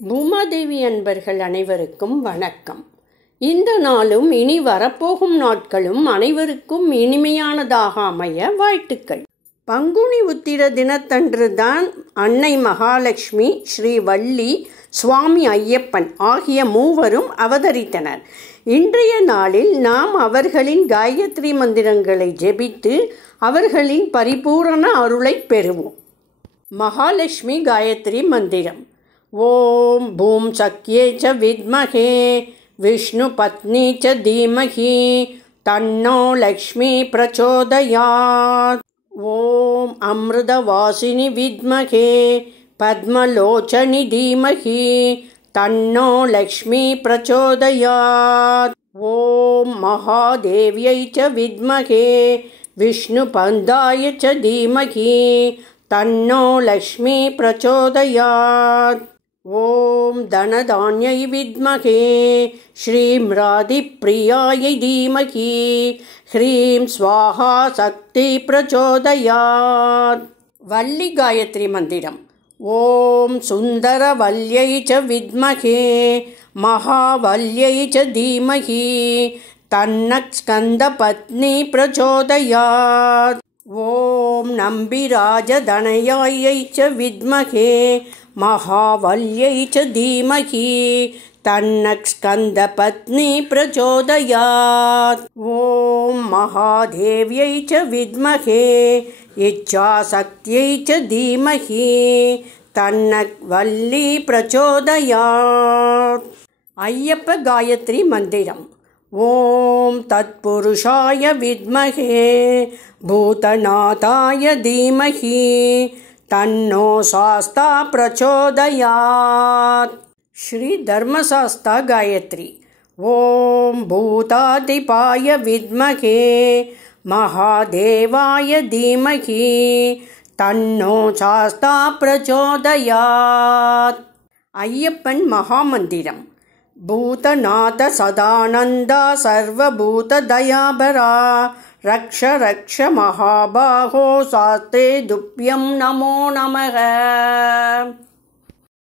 பூமாதேவி அன்பர்கள் அனைவருக்கும் வணக்கம். இந்த நாளும் இனி வரப்போகும் நாட்களும் அனைவருக்கும் இனிமையானதாக அமைய வாழ்த்துக்கள். பங்குனி உத்திர தினத்தன்று தான் அன்னை மகாலட்சுமி, ஸ்ரீ வள்ளி, சுவாமி ஐயப்பன் ஆகிய மூவரும் அவதரித்தனர். இன்றைய நாளில் நாம் அவர்களின் காயத்ரி மந்திரங்களை ஜெபித்து அவர்களின் பரிபூரண அருளை பெறுவோம். மகாலட்சுமி காயத்ரி மந்திரம். ஓம் பூம் சக்யே ச வித்மஹே விஷ்ணு பத்னி ச தீமஹி தன்னோ லக்ஷ்மி பிரச்சோதயாத். ஓம் அமிர்தவாசினி வித்மஹே பத்மலோச்சனி தீமஹி தன்னோ லக்ஷ்மி பிரச்சோதயாத். ஓம் மகாதேவ்யை ச வித்மஹே விஷ்ணு பந்தாய ச தீமஹி தன்னோ லக்ஷ்மி பிரச்சோதயாத். ஓம் தனதான்யை வித்மஹே ஸ்ரீம் ராதிப்ரியாயை தீமஹி ஹ்ரீம் ஸ்வாஹா சக்தி பிரச்சோதயாத். வள்ளி காயத்ரி மந்திரம். ஓம் சுந்தரவல்யை ச வித்மஹே மகாவல்யை ச தீமஹி தன்னக் ஸ்கந்தபத்னி பிரச்சோதயாத். ஓம் நம்பிராஜதனயாயை ச வித்மஹே மகாவல்யை ச தீமஹி தன்னக் ஸ்கந்தபத்னி பிரச்சோதயாத். ஓம் மகாதேவ்யை ச வித்மஹே இச்சாசக்தியை ச தீமஹி தன்னக் வள்ளி பிரச்சோதயாத். ஐயப்ப காயத்ரி மந்திரம். ஓம் தத்புருஷாய வித்மஹே பூதநாதாய தீமஹி தன்னோ சாஸ்தா பிரச்சோதயாத். ஸ்ரீ தர்மசாஸ்தா காயத்ரி. ஓம் பூதாதிபாய வித்மஹே மகாதேவாய தீமஹி தன்னோ சாஸ்தா பிரச்சோதயாத். ஐயப்பன் மகாமந்திரம். பூதநாத சதானந்தா சர்வபூத தயாபரா ரக்ஷ ரக்ஷ மகாபாஹோ சாஸ்தே துப்யம் நமோ நமக.